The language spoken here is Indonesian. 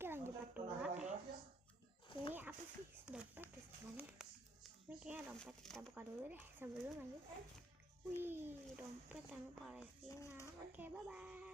Oke, lanjut part 2. Ini apa sih? Dompet istilahnya. Ini kayaknya dompet. Kita buka dulu deh sebelum lanjut. Wih, dompet yang Palestina. Oke, bye bye.